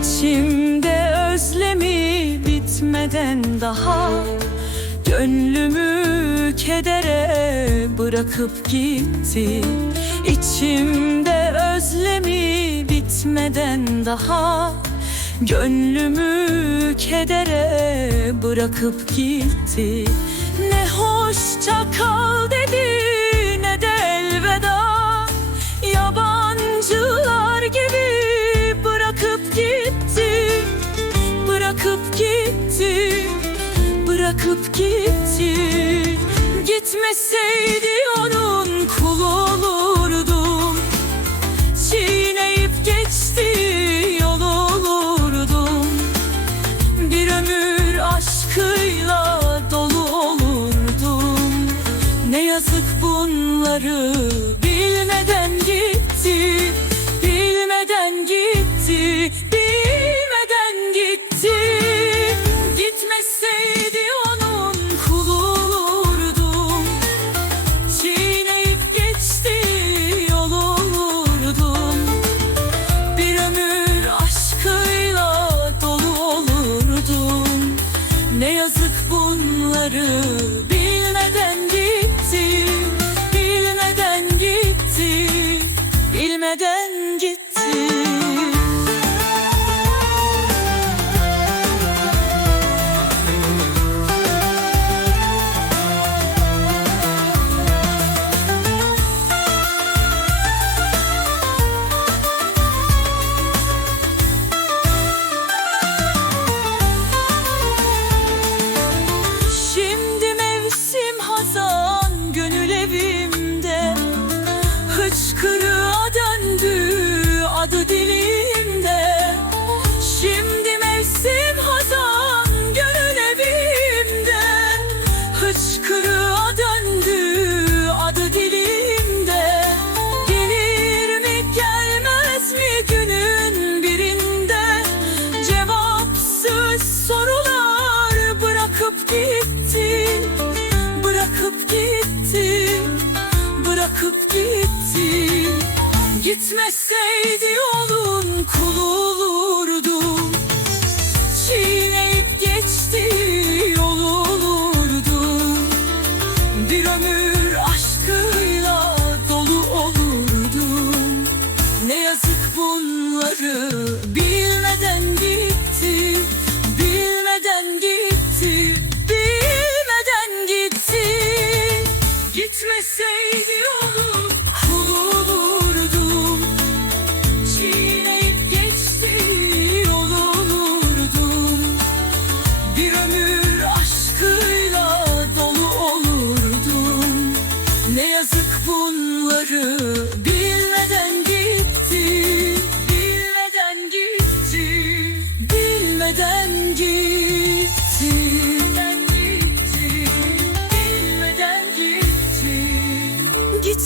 İçimde özlemi bitmeden daha Gönlümü kedere bırakıp gitti. İçimde özlemi bitmeden daha Gönlümü kedere bırakıp gitti. Ne hoşça kal Bırakıp gitti. Gitmeseydi onun kulu olurdum. Çiğneyip geçti yol olurdum. Bir ömür aşkıyla dolu olurdum. Ne yazık bunları bilmeden gitti Bilmeden gitti Bilmeden gitti. Gitmeseydi yazık bunları. Bilmeden gitti Bilmeden gitti Bilmeden gitti bırakıp gittin Bırakıp gittin Bırakıp gittin. Gitmeseydi yolun kulu olurdum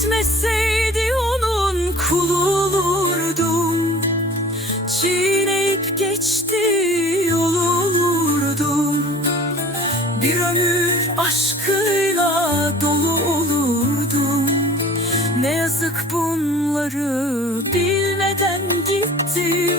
Gitmeseydi onun kulu olurdum. Çiğneyip geçti yol olurdum. Bir ömür aşkıyla dolu olurdum. Ne yazık bunları bilmeden gitti Bilmeden gitti